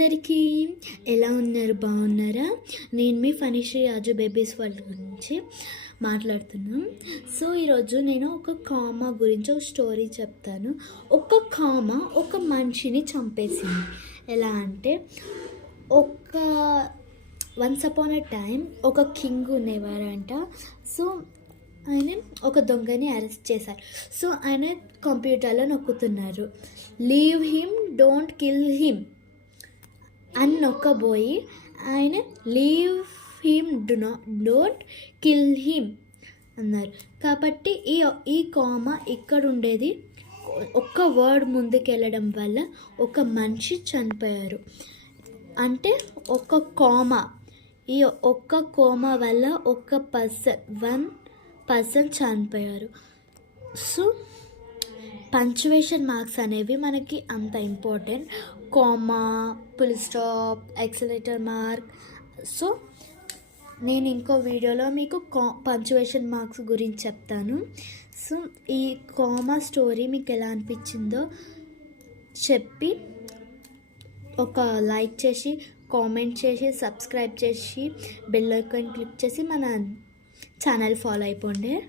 అందరికీ ఎలా ఉన్నారు? బాగున్నారా? నేను మీ ఫణిశ్రీ రాజు బేబీస్ వాళ్ళ గురించి మాట్లాడుతున్నాం. సో ఈరోజు నేను ఒక కామా గురించి ఒక స్టోరీ చెప్తాను. ఒక కామా ఒక మనిషిని చంపేసింది. ఎలా అంటే ఒక వన్స్ అపాన్ అ టైం ఒక కింగ్ ఉండేవారంట. సో ఆయన ఒక దొంగని అరెస్ట్ చేశారు. సో ఆయన కంప్యూటర్లో నొక్కుతున్నారు. Leave him don't kill him. అని నొక్కబోయి ఆయన leave him do not don't kill him అన్నారు. కాబట్టి ఈ ఈ కామ ఇక్కడ ఉండేది ఒక్క వర్డ్ ముందుకెళ్ళడం వల్ల ఒక మనిషి చనిపోయారు. అంటే ఒక కోమ. ఈ ఒక్క కోమ వల్ల ఒక పర్సన్ వన్ పర్సన్ చనిపోయారు. సో పంచువేషన్ మార్క్స్ అనేవి మనకి అంత ఇంపార్టెంట్. కామా పుల్ స్టాప్ ఎక్సలేటర్ మార్క్. సో నేను ఇంకో వీడియోలో మీకు కా పంచువేషన్ మార్క్స్ గురించి చెప్తాను. సో ఈ కామా స్టోరీ మీకు ఎలా అనిపించిందో చెప్పి ఒక లైక్ చేసి కామెంట్ చేసి సబ్స్క్రైబ్ చేసి బెల్ ఐకాన్ క్లిక్ చేసి మన ఛానల్ ఫాలో అయిపోండి.